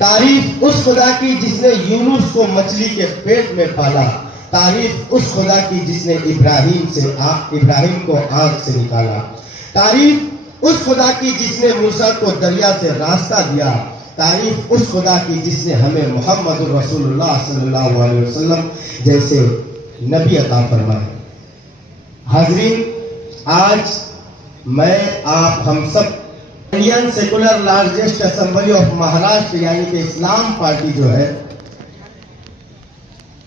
तारीफ उस खुदा की जिसने यूनुस को मछली के पेट में पाला। तारीफ उस खुदा की जिसने इब्राहिम को आग से निकाला। तारीफ उस खुदा की जिसने मूसा को दरिया से रास्ता दिया। तारीफ उस खुदा की जिसने हमें मोहम्मद रसूलुल्लाह सल्लल्लाहु अलैहि वसल्लम जैसे नबी अता फरमाए। हाज़रीन, आज मैं आप हम सब Indian secular largest assembly of Maharashtra यानी कि इस्लाम पार्टी जो है,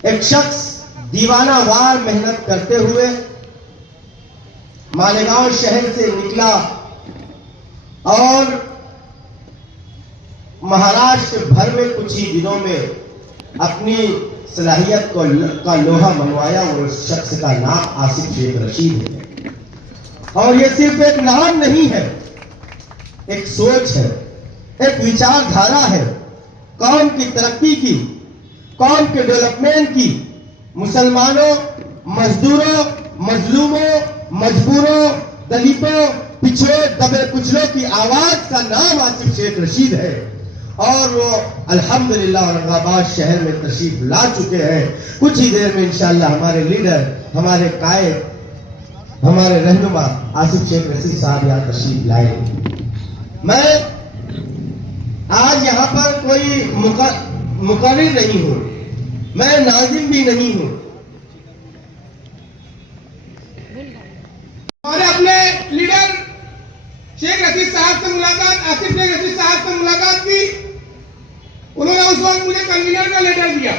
एक शख्स दीवाना वार मेहनत करते हुए मालेगांव शहर से निकला और महाराष्ट्र भर में कुछ ही दिनों में अपनी सलाहियत का लोहा मनवाया। और उस शख्स का नाम आसिफ शेख रशीद है। और यह सिर्फ एक नाम नहीं है, एक सोच है, एक विचारधारा है कौम की तरक्की की, कौम के डेवलपमेंट की, मुसलमानों, मजदूरों, मजलूमों, मजबूरों, दलितों, पिछड़े दबे कुचलों की आवाज का नाम आसिफ शेख रशीद है। और वो अल्हम्दुलिल्लाह औरंगाबाद शहर में तशरीफ ला चुके हैं। कुछ ही देर में इंशाअल्लाह हमारे लीडर, हमारे कायद, हमारे रहनुमा आसिफ शेख रशीद साहब यहाँ तशरीफ लाएंगे। मैं आज यहाँ पर कोई मुकर्रिर नहीं हूँ, मैं नाज़िम भी नहीं हूँ। हमारे अपने लीडर शेख रशीद साहब से मुलाकात, आसिफ शेख रशीद साहब से मुलाकात की। उन्होंने उस वक्त मुझे कन्वीनर का लेटर दिया।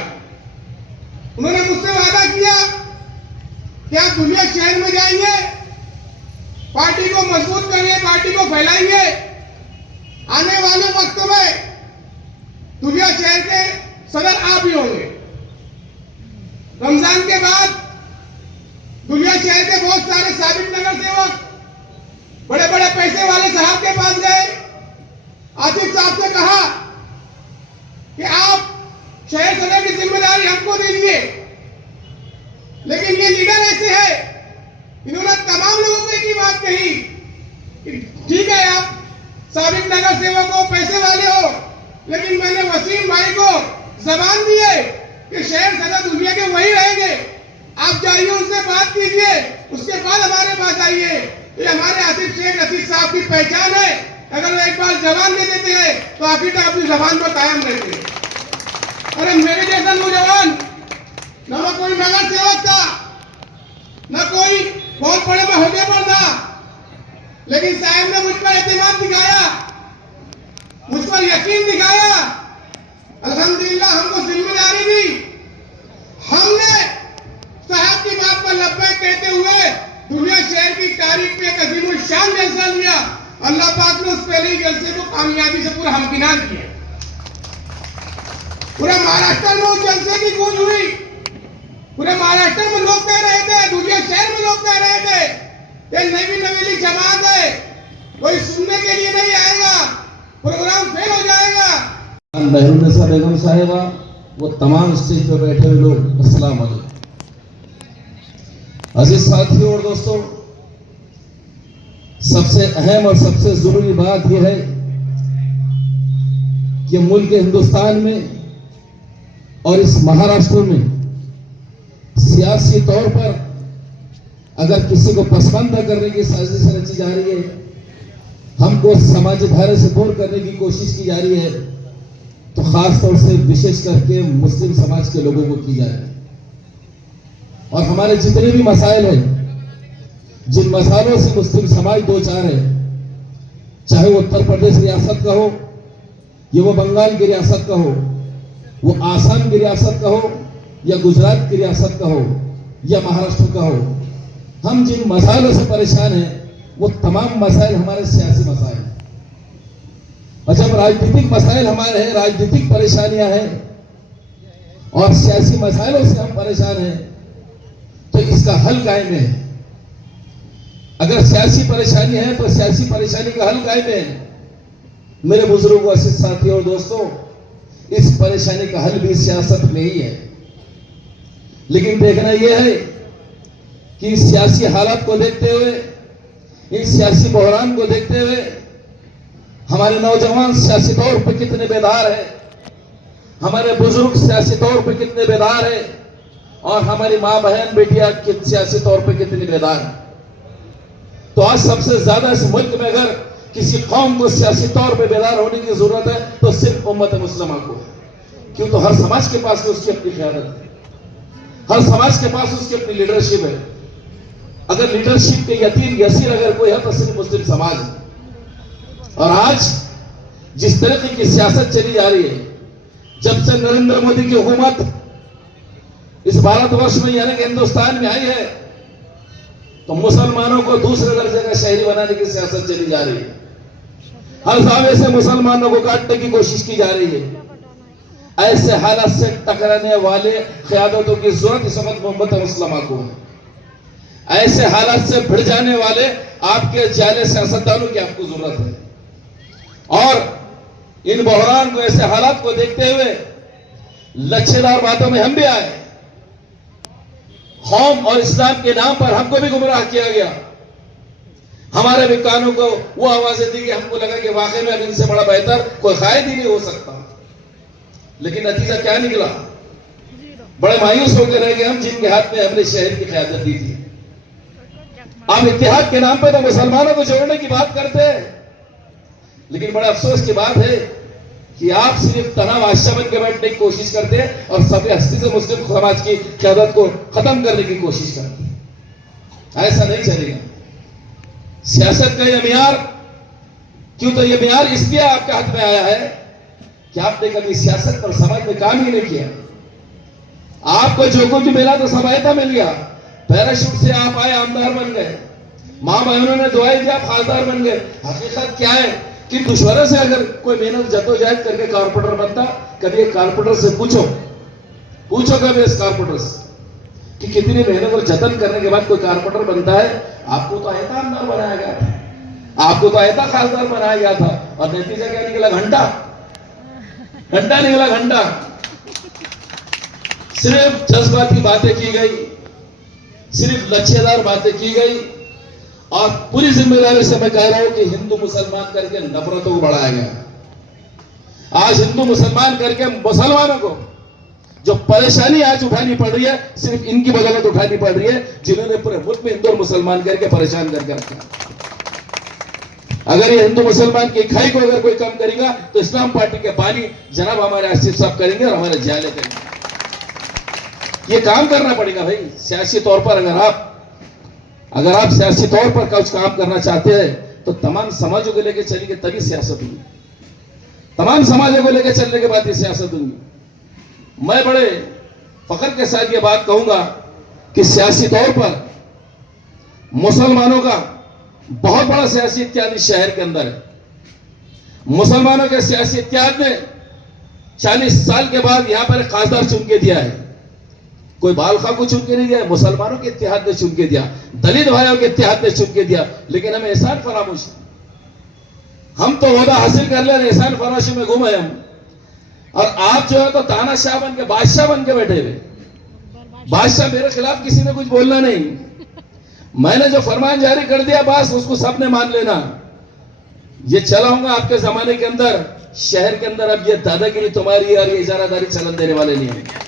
उन्होंने मुझसे वादा किया कि आप दुनिया शहर में जाएंगे, पार्टी को मजबूत करेंगे, पार्टी को फैलाएंगे। आने वाले वक्त में दुनिया शहर के सदर आप ही होंगे। रमजान के बाद दुनिया शहर के बहुत सारे साबित नगर सेवक बड़े बड़े पैसे वाले साहब के पास गए। आसिफ साहब से कहा कि आप शहर सदर की जिम्मेदारी हमको दीजिए। लेकिन ये लीडर ऐसे है, इन्होंने तमाम लोगों को एक ही बात कही कि ठीक है आप साबित नगर सेवक हो, पैसे वाले हो, लेकिन मैंने वसीम भाई को जबान दी है कि शहर सदर दुनिया के वही रहेंगे। आप जाइए, उनसे बात कीजिए, उसके बाद हमारे पास आइए। ये हमारे आसिफ शेख रशीद साहब की पहचान है। अगर वो एक बार जबान दे देते हैं तो आखिर तक अपनी जबान पर कायम रहते हैं। अरे मेरे जैसा नौजवान, न कोई नगर सेवक था, न कोई बहुत बड़े महोदय पर था, लेकिन साहब ने मुझ पर एतमाद दिखाया, मुझ पर यकीन दिखाया। अल्हम्दुलिल्लाह हमको जिम्मेदारी दी। हमने साहब की बात पर लब्बैक कहते हुए दुनिया शहर की तारीख में एक अजीमुल शान जलसा लिया। अल्लाह पाक ने उस पहले ही जलसे को कामयाबी से पूरा हमकिनार किया। पूरे महाराष्ट्र में उस जलसे की गूंज हुई। पूरे महाराष्ट्र में लोग कह रहे थे, दुनिया शहर में लोग कह रहे थे ये नवी नवेली जमात है, कोई सुनने के लिए नहीं आएगा, प्रोग्राम फेल हो जाएगा। मेहरुन्निसा बेगम साहिबा, वो तमाम स्टेज पर बैठे हुए लोग, अस्सलाम वालेकुम। अजीज साथियों और दोस्तों, सबसे अहम और सबसे जरूरी बात यह है कि मुल्क हिंदुस्तान में और इस महाराष्ट्र में सियासी तौर पर अगर किसी को पसमानदा करने की साजिश रची जा रही है, हमको समाजी धारे से दूर करने की कोशिश की जा रही है, तो खास तौर से विशेष करके मुस्लिम समाज के लोगों को की जा रही है। और हमारे जितने भी मसाइल हैं, जिन मसालों से मुस्लिम समाज दो चार है, चाहे वो उत्तर प्रदेश रियासत का हो, या वो बंगाल की रियासत का हो, वो आसाम की रियासत का हो, या गुजरात की रियासत का हो, या महाराष्ट्र का हो, हम जिन मसाइलों से परेशान हैं वो तमाम मसाइल हमारे सियासी मसाइल हैं। और जब राजनीतिक मसाइल हमारे हैं, राजनीतिक परेशानियां हैं और सियासी मसाइलों से हम परेशान हैं, तो इसका हल कायम है। अगर सियासी परेशानी है तो सियासी परेशानी का हल कायम है। मेरे बुजुर्गों, अजीज साथियों और दोस्तों, इस परेशानी का हल भी सियासत में ही है। लेकिन देखना यह है कि इस सियासी हालात को देखते हुए, इस सियासी बहरान को देखते हुए हमारे नौजवान सियासी तौर पर कितने बेदार हैं, हमारे बुजुर्ग सियासी तौर पे कितने बेदार है और हमारी माँ बहन बेटियां सियासी तौर पे कितनी बेदार है। तो आज सबसे ज्यादा इस मुल्क में अगर किसी कौम को सियासी तौर पे बेदार होने की जरूरत है तो सिर्फ उम्मत मुस्लिमा को है। क्यों? तो हर समाज के पास उसकी अपनी क़यादत है, हर समाज के पास उसकी अपनी लीडरशिप है। अगर लीडरशिप के यतीम यसीर अगर कोई है तो सिर्फ मुस्लिम समाज है। और आज जिस तरीके की सियासत चली जा रही है, जब से नरेंद्र मोदी की हुकूमत इस भारतवर्ष में यानी कि हिंदुस्तान में आई है, तो मुसलमानों को दूसरे दर्जे का शहरी बनाने की सियासत चली जा रही है। हर जावे से मुसलमानों को काटने की कोशिश की जा रही है। ऐसे हालात से टकराने वाले क़यादतों की जरूरत इस वक्त उम्मत मुस्लिमा को है। ऐसे हालात से भिड़ जाने वाले आपके जाले सियासतदानों की आपको जरूरत है। और इन बहरान को, ऐसे हालात को देखते हुए लच्छेदार बातों में हम भी आए। कौम और इस्लाम के नाम पर हमको भी गुमराह किया गया। हमारे भी कानों को वो आवाजें दी कि हमको लगा कि वाकई में अब इनसे बड़ा बेहतर कोई कायद ही नहीं हो सकता। लेकिन नतीजा क्या निकला? बड़े मायूस होकर रह गए हम, जिनके हाथ में हमने शहर की क़यादत दी थी। आप इत्तेहाद के नाम पर तो मुसलमानों को जोड़ने की बात करते हैं, लेकिन बड़े अफसोस की बात है कि आप सिर्फ तनाव आशा बन के बैठने की कोशिश करते हैं और सभी हस्ती से मुस्लिम समाज की क़यादत को खत्म करने की कोशिश करते हैं। ऐसा नहीं चलेगा। सियासत का यह मियार, क्यों तो यह मियार इसलिए आपके हाथ में आया है कि आपने कभी सियासत पर समाज में काम ही नहीं किया। आपको जो कुछ मिला तो सहायता मिल गया। पैराशूट से आप आए, आमदार बन गए, मां बहनों ने दुआई दी, आप खासदार बन गए। हकीकत क्या है कि दुश्मनों से अगर कोई मेहनत जद्दोजहद करके कारपोरेटर बनता, कभी एक कारपोरेटर से पूछो कभी इस कारपोरेटर से कि कितनी मेहनत और जतन करने के बाद कोई कारपोरेटर बनता है। आपको तो आयता आमदार बनाया गया था, आपको तो आयता खासदार बनाया गया था, और नतीजा क्या निकला? घंटा निकला, घंटा। सिर्फ जज्बाती बातें की गई, सिर्फ लच्छेदार बातें की गई, और पूरी जिम्मेदारी से मैं कह रहा हूं कि हिंदू मुसलमान करके नफरतों को बढ़ाया गया। आज हिंदू मुसलमान करके मुसलमानों को जो परेशानी आज उठानी पड़ रही है, सिर्फ इनकी बदौलत उठानी पड़ रही है, जिन्होंने पूरे मुल्क में हिंदू और मुसलमान करके परेशान करके रखा। अगर ये हिंदू मुसलमान की खाई को अगर कोई कम करेगा तो इस्लाम पार्टी के बानी जनाब हमारे आसिफ साहब करेंगे और हमारे जियाले करेंगे। ये काम करना पड़ेगा भाई सियासी तौर पर। अगर आप सियासी तौर पर कुछ काम करना चाहते हैं तो तमाम समाजों को लेकर चलेंगे तभी सियासत होगी। तमाम समाजों को लेकर चलने के बाद ये सियासत होगी। मैं बड़े फख्र के साथ ये बात कहूंगा कि सियासी तौर पर मुसलमानों का बहुत बड़ा सियासी इत्तेहाद इस शहर के अंदर है। मुसलमानों के सियासी इत्तेहाद ने 40 साल के बाद यहां पर एक खासदार चुन के दिया है। कोई बालखा को चुन के नहीं दिया, मुसलमानों के इत्तेहाद ने चुन के दिया, दलित भाइयों के इत्तेहाद ने चुन के दिया। लेकिन हमें एहसान फरामोश, हम तो ओहदा हासिल कर ले, एहसान फरामोशी में घूमे हम। और आप जो है तो तानाशाह बन के, बादशाह बन के बैठे हुए। बादशाह मेरे खिलाफ किसी ने कुछ बोलना नहीं, मैंने जो फरमान जारी कर दिया बस उसको सबने मान लेना। ये चलाऊंगा आपके जमाने के अंदर शहर के अंदर। अब ये दादागिरी तुम्हारी और ये इजारादारी चलन देने वाले नहीं है,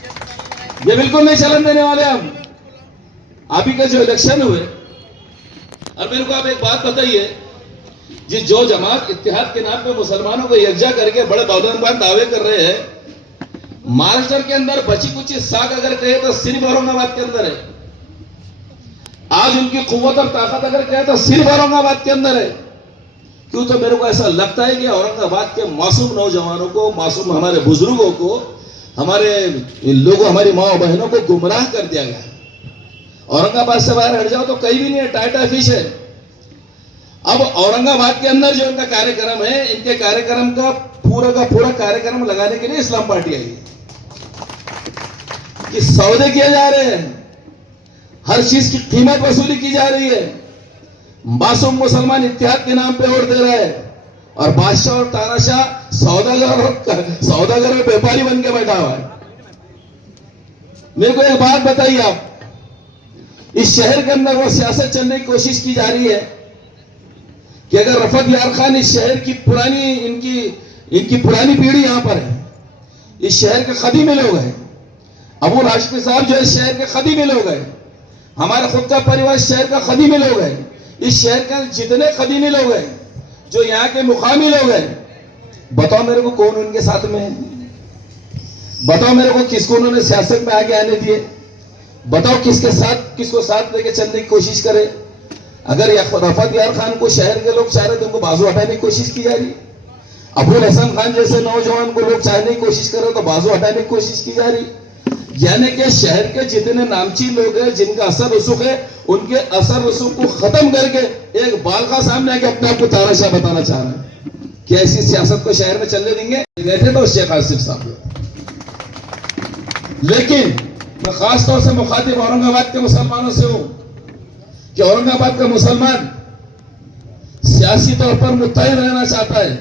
ये बिल्कुल नहीं चलन देने वाले हम। अभी का जो इलेक्शन हुए, और मेरे को आप एक बात बताइए, जो जमात इत्तेहाद के नाम पे मुसलमानों को यकजा करके बड़े दौलतमंद दावे कर रहे हैं, महाराष्ट्र के अंदर बची कुची साख अगर कहे तो सिर्फ औरंगाबाद के अंदर है। आज उनकी कुव्वत और ताकत अगर कहे तो सिर्फ औरंगाबाद के अंदर है। क्यों तो मेरे को ऐसा लगता है कि औरंगाबाद के मासूम नौजवानों को, मासूम हमारे बुजुर्गों को, हमारे लोगों, हमारी माँ बहनों को गुमराह कर दिया गया। औरंगाबाद से बाहर हट जाओ तो कहीं भी नहीं है, टाटा फिश है। अब औरंगाबाद के अंदर जो इनका कार्यक्रम है, इनके कार्यक्रम का पूरा कार्यक्रम लगाने के लिए इस्लाम पार्टी आई है कि सौदे किए जा रहे हैं, हर चीज की कीमत वसूली की जा रही है। मासूम मुसलमान इत्तेहाद के नाम पे वोट दे रहा है, और बादशाह और तानाशाह सौदागर और व्यापारी बन के बैठा हुआ है। मेरे को एक बात बताइए, आप इस शहर के अंदर वो सियासत चलने की कोशिश की जा रही है कि अगर रफत यार खान इस शहर की पुरानी इनकी पुरानी पीढ़ी यहां पर है, इस शहर के खदीमी लोग हैं। अबू हाशमी साहब जो है शहर के खदीमी लोग हैं। हमारा खुद का परिवार शहर का खदीमी लोग है। इस शहर के जितने खदीमी लोग हैं, जो यहाँ के मुकामी लोग हैं, बताओ मेरे को कौन उनके साथ में है? बताओ मेरे को किसको उन्होंने सियासत में आगे आने दिए? बताओ किसको साथ लेके चलने की कोशिश करे? अगर रफत यार खान को शहर के लोग चाह रहे तो उनको बाजू हटाने की कोशिश की जा रही। अबुल हसन खान जैसे नौजवान को लोग चाहने की कोशिश कर रहे तो बाजू हटाने की कोशिश की जा रही। यानी कि शहर के जितने नामची लोग हैं, जिनका असर रसूख है, उनके असर रसूख को खत्म करके एक बालका सामने आके अपने आप को तानाशाह बताना चाह रहे हैं कि ऐसी सियासत को शहर में चलने देंगे। गए थे तो शेख आसिफ साहब, लेकिन मैं खास तौर से मुखातिब औरंगाबाद के मुसलमानों से हूं कि औरंगाबाद का मुसलमान सियासी तौर पर मुत्तहिद रहना चाहता है।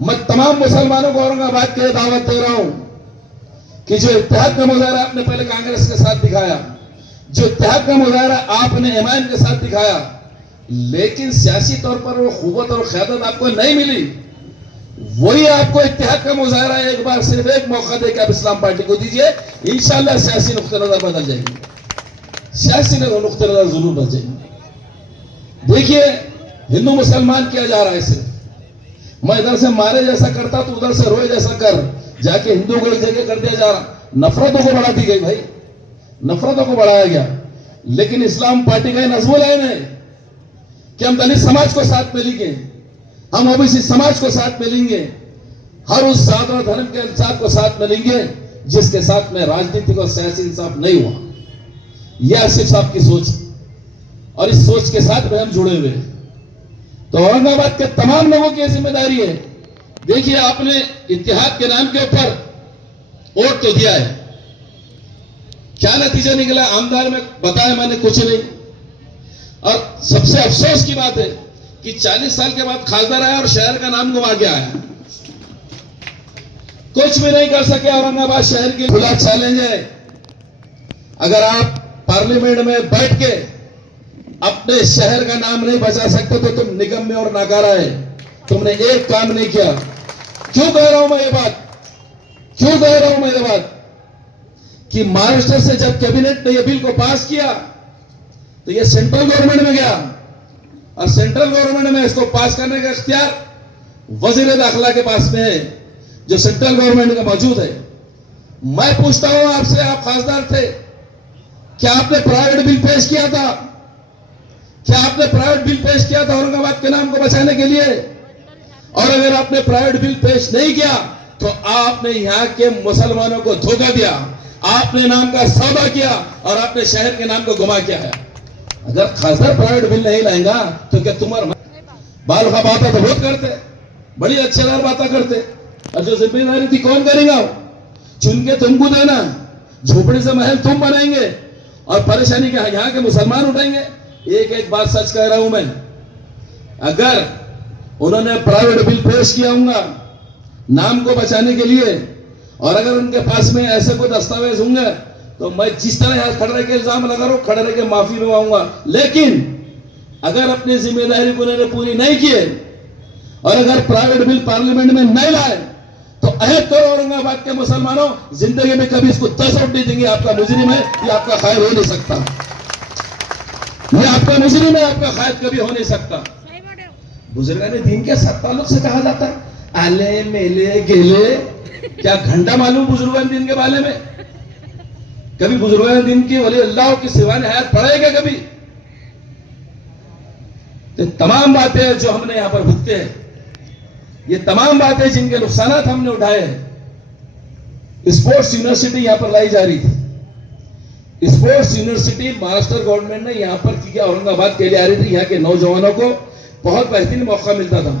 मैं तमाम मुसलमानों को औरंगाबाद के लिए दावत दे रहा हूं कि जो इत्तेहाद का मुजाहरा आपने पहले कांग्रेस के साथ दिखाया, जो इत्तेहाद का मुजाहरा आपने ईमान के साथ दिखाया, लेकिन सियासी तौर पर वो क़ुव्वत और क़यादत आपको नहीं मिली, वही आपको इत्तेहाद का मुजाहरा एक बार सिर्फ एक मौका देकर आप इस्लाम पार्टी को दीजिए। इंशाअल्लाह सियासी नुक्ते नजर बदल जाएगी, सियासी नुक्ते नजर जरूर बदल जाएंगे। देखिए हिंदू मुसलमान किया जा रहा है सिर्फ, मैं इधर से मारे जैसा करता तो उधर से रोए जैसा कर, जाके हिंदू को एक जगह कर दिया जा रहा। नफरतों को बढ़ा दी गई भाई, नफरतों को बढ़ाया गया। लेकिन इस्लाम पार्टी का नज़्मुल ऐन है कि हम दलित समाज को साथ में लेंगे, हम ओबीसी समाज को साथ में लेंगे, हर उस जात और धर्म के इंसान को साथ में लेंगे जिसके साथ में राजनीतिक और सियासी इंसाफ नहीं हुआ। यह आसिफ साहब की सोच और इस सोच के साथ में हम जुड़े हुए हैं। तो औरंगाबाद के तमाम लोगों की जिम्मेदारी है। देखिए आपने इत्तेहाद के नाम के ऊपर वोट तो दिया है, क्या नतीजा निकला? आमदार में बताया मैंने कुछ नहीं। और सबसे अफसोस की बात है कि 40 साल के बाद खासदार आया और शहर का नाम घुमा के आया, कुछ भी नहीं कर सके। औरंगाबाद शहर के खुला चैलेंज है, अगर आप पार्लियामेंट में बैठ के अपने शहर का नाम नहीं बचा सकते तो तुम निगम्य और नाकारा है, तुमने एक काम नहीं किया। क्यों कह रहा हूं मैं ये बात, क्यों कह रहा हूं मैं ये बात कि महाराष्ट्र से जब कैबिनेट ने ये बिल को पास किया तो ये सेंट्रल गवर्नमेंट में गया और सेंट्रल गवर्नमेंट में इसको पास करने का इख्तियार वजीर दाखिला के पास में है, जो सेंट्रल गवर्नमेंट का मौजूद है। मैं पूछता हूं आपसे, आप खासदार थे, क्या आपने प्राइवेट बिल पेश किया था? क्या आपने प्राइवेट बिल पेश किया था औरंगाबाद के नाम को बचाने के लिए? और अगर आपने प्राइवेट बिल पेश नहीं किया तो आपने यहां के मुसलमानों को धोखा दिया, आपने नाम का सौदा किया और आपने शहर के नाम को गुमा किया है। अगर खासदार प्राइवेट बिल नहीं लाएगा तो क्या तुम्हारा बाल का बातें तो बहुत करते, बड़ी अच्छेदार बातें करते, और जो जिम्मेदारी थी कौन करेगा? चुन के तुमको देना, झोपड़ी से महल तुम बनाएंगे और परेशानी के यहां के मुसलमान उठाएंगे। एक बात सच कह रहा हूं मैं, अगर उन्होंने प्राइवेट बिल पेश किया होगा नाम को बचाने के लिए और अगर उनके पास में ऐसे कोई दस्तावेज होंगे तो मैं जिस तरह यहां खड़े के इल्जाम लगा रहा हूं, खड़े के माफी मंगवाऊंगा। लेकिन अगर अपनी जिम्मेदारी को उन्होंने पूरी नहीं की और अगर प्राइवेट बिल पार्लियामेंट में नहीं लाए तो अहद करो औरंगाबाद के मुसलमानों, जिंदगी में कभी इसको 10 वोट नहीं देंगे। आपका मुजरिम है, ये आपका खायर हो नहीं सकता, ये आपका मुजरिम है, आपका खायर कभी हो नहीं सकता। बुजुर्गाने दीन के साथ ताल्लुक से कहा जाता है, आले मेले गेले, क्या घंटा मालूम बुजुर्गान दीन के बारे में? कभी बुजुर्गान दीन की वली अल्लाह की सिवाने हयात पढ़ेगा कभी? तो तमाम बातें जो हमने यहां पर भुगते हैं, ये तमाम बातें जिनके नुकसानात हमने उठाए हैं। स्पोर्ट्स यूनिवर्सिटी यहां पर लाई जा रही थी, स्पोर्ट्स यूनिवर्सिटी महाराष्ट्र गवर्नमेंट ने यहां पर की, औरंगाबाद के लिए आ रही थी। यहां के नौजवानों को बहुत बेहतरीन मौका मिलता था।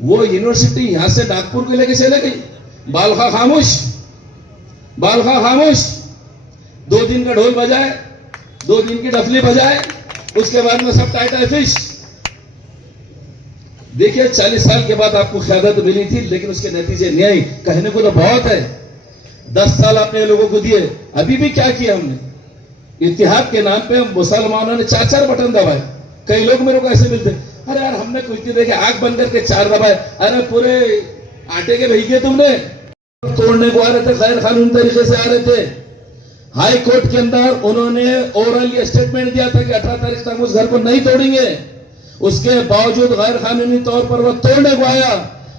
वो यूनिवर्सिटी यहां से नागपुर को लेके चले गई। बालखा खामोश, बालखा खामोश, 2 दिन का ढोल बजाए, 2 दिन की डफली बजाए, उसके बाद में सब टाइट फिश। देखिए 40 साल के बाद आपको क़यादत मिली थी, लेकिन उसके नतीजे नहीं आई। कहने को तो बहुत है, 10 साल आपने लोगों को दिए, अभी भी क्या किया हमने? इत्तेहाद के नाम पे मुसलमानों ने 4-4 बटन दबाए। कई लोग मेरे को ऐसे मिलते, अरे यार हमने कुछ नहीं देखे, आंख बंद करके 4 दबाए। अरे पूरे आटे के भीगे तुमने, तोड़ने को आ रहे थे, गैर कानूनी तरीके से आ रहे थे। हाई कोर्ट के अंदर उन्होंने ओरल स्टेटमेंट दिया था कि 18 तारीख तक उस घर को नहीं तोड़ेंगे। उसके बावजूद गैर कानूनी तौर पर वो तोड़ने को आया।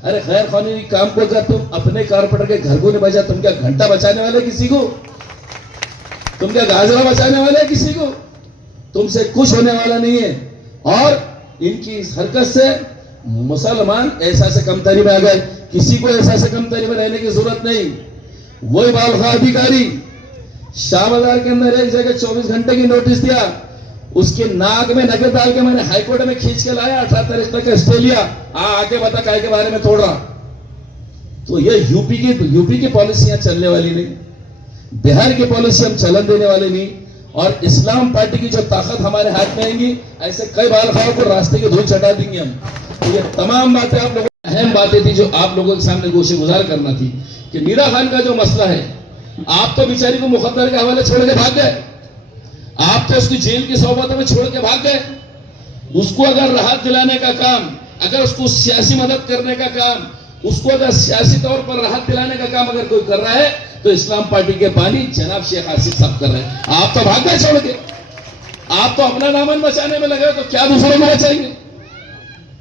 अरे गैर कानूनी काम को अगर तुम अपने कारपेंटर के घर को नहीं बचा, तुम क्या घंटा बचाने वाले किसी को? तुम क्या गाजरा बचाने वाले किसी को? तुमसे कुछ होने वाला नहीं है। और इनकी इस हरकत से मुसलमान ऐसा से कमतरी में आ गए। किसी को ऐसा से कमतरी में रहने की जरूरत नहीं। वही बालखा अधिकारी शाह बाजार के अंदर एक जगह 24 घंटे की नोटिस दिया, उसके नाक में नकद डाल के मैंने हाईकोर्ट में खींच के लाया, 18 तारीख तक स्टे लिया। आके बता काय के बारे में तोड़ रहा। तो ये यूपी की पॉलिसियां चलने वाली नहीं, बिहार की पॉलिसी हम चलन देने वाले नहीं। और इस्लाम पार्टी की जो ताकत हमारे हाथ में आएंगी, ऐसे कई बालखाओं को रास्ते की धूल चटा देंगे हम। तो ये तमाम बातें आप लोगों, अहम बातें थी जो आप लोगों के सामने गोशे गुजार करना थी कि मीरा खान का जो मसला है, आप तो बेचारी को मुकद्दर के हवाले छोड़ के भाग गए। आप तो उसकी जेल की सोबतों में छोड़ के भाग गए। उसको अगर राहत दिलाने का काम, अगर उसको सियासी मदद करने का काम, उसको अगर सियासी तौर पर राहत दिलाने का काम अगर कोई कर रहा है तो इस्लाम पार्टी के बानी जनाब शेख आसिफ साहब कर रहे हैं। आप तो भाग गए छोड़ के। आप तो अपना नामन बचाने में लगे हो, तो क्या दूसरों को बचाएंगे?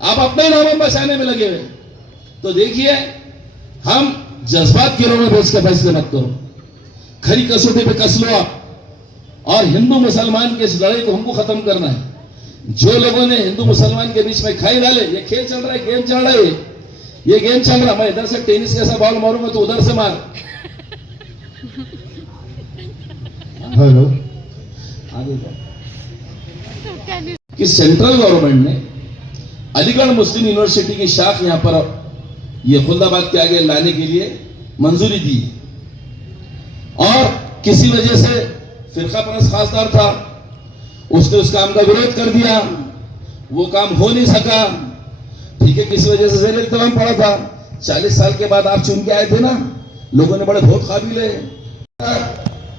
आप अपने नामन बचाने में लगे हुए। तो देखिए, हम जज्बात गिरोह में बेच के फैसले मत करो, खरी कसौटी पे कस लो आप। और हिंदू मुसलमान की इस लड़ाई को हमको खत्म करना है। जो लोगों ने हिंदू मुसलमान के बीच में खाई डाले, ये खेल चल रहा है, गेम चल रहा है, ये गेम चल रहा। मैं इधर से टेनिस कैसा बॉल मारूंगा तो उधर से मार। हेलो, आगे कि सेंट्रल गवर्नमेंट ने अलीगढ़ मुस्लिम यूनिवर्सिटी की शाख यहां पर ये खुल्दाबाद के आगे लाने के लिए मंजूरी दी। और किसी वजह से फिरका परस्त खासदार था, उसने उस काम का विरोध कर दिया, वो काम हो नहीं सका। ठीक है, किसी वजह से जेल इल्तिमाम पड़ा था। 40 साल के बाद आप चुन के आए थे ना, लोगों ने बड़े बहुत काबिल है।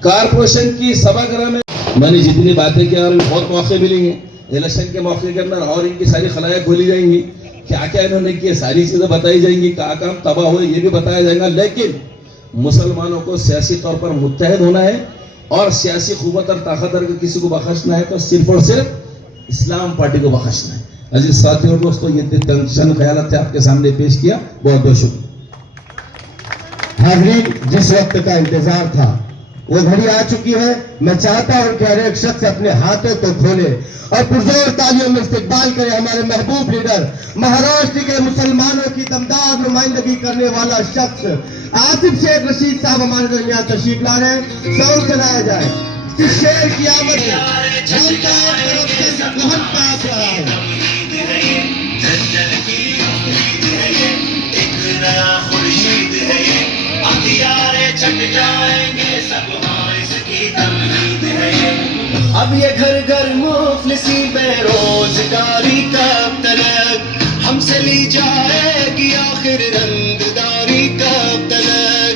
कारपोरेशन की सभागृह में मैंने जितनी बातें की और बहुत मौके मिलेंगे इलेक्शन के मौके के अंदर, और इनकी सारी खलाया खोली जाएंगी, क्या क्या इन्होंने किया सारी चीजें बताई जाएंगी, क्या काम तबाह हुए ये भी बताया जाएगा। लेकिन मुसलमानों को सियासी तौर पर मुत्तहद होना है और सियासी खुवत और ताकत अगर किसी को बख्शना है तो सिर्फ और सिर्फ इस्लाम पार्टी को बख्शना है। अजीज साथियों दोस्तों, ये चंद ख्यालात थे आपके सामने पेश किया। बहुत बहुत शुक्रिया। हाज़रीन, जिस वक्त का इंतजार था वो घड़ी आ चुकी है। मैं चाहता हूं कि हर एक शख्स अपने हाथों को खोले और पुरजोर तालियों में इस्तकबाल करे हमारे महबूब लीडर, महाराष्ट्र के मुसलमानों की दमदार नुमाइंदगी करने वाला शख्स आसिफ शेख रशीद साहब हमारे दरमियान तशरीफ ला रहे हैं। साउंड चलाया जाए। इस शेर की आमद अब ये घर घर मुफलिसी बेरोजगारी कब तलक हमसे ली जाएगी, आखिर रंगदारी कब तलक?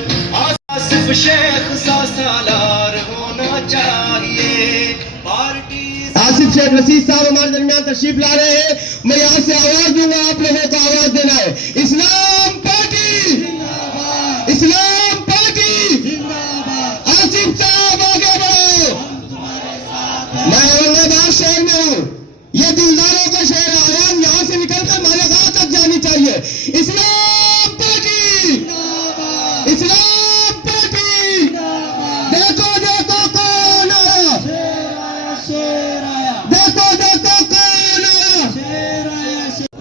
आसिफ शेख सा सालार होना चाहिए पार्टी। आसिफ शेख रशीद साहब हमारे दरमियान तशरीफ ला रहे हैं। मैं यहाँ से आवाज दूंगा, आप लोगों को आवाज देना है। इस्लाम पार्टी जिंदाबाद, इस्लाम पार्टी जिंदाबाद। आसिफ साहब आगे बढ़ो। मैं औरंगाबाद शहर में हूँ, ये दिलदारों का शहर है। आवाज यहाँ से निकलकर मालेगांव तक जानी चाहिए। इस्लाम पार्टी जिंदाबाद, इस्लाम पार्टी जिंदाबाद। देखो देखो कौन आया, शेर आया, देखो देखो कौन आया, शेर आया, शेर।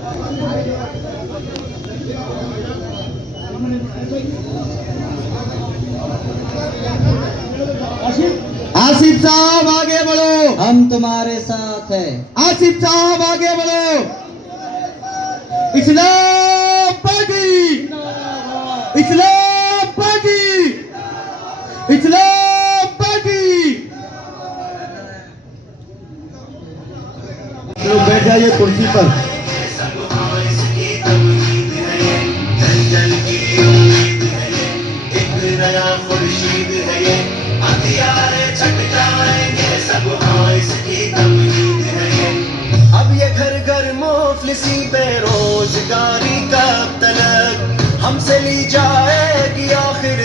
आसिफ साहब आगे बढ़ो, हम तुम्हारे साथ हैं। आसिफ साहब आगे बढ़ो। इस्लाम पार्टी, इस्लाम पार्टी, इस्लाम पार्टी। तो बैठ जाइए कुर्सी पर। अब ये घर घर मुफलिसी बेरोजगारी कब तलक हमसे ली जाएगी, आखिर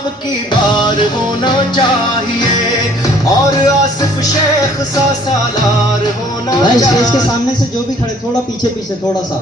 अब की बार होना चाहिए, और आसिफ शेख सा सालार होना भाई स्टेज के चाहिए। सामने से जो भी खड़े थोड़ा पीछे पीछे थोड़ा सा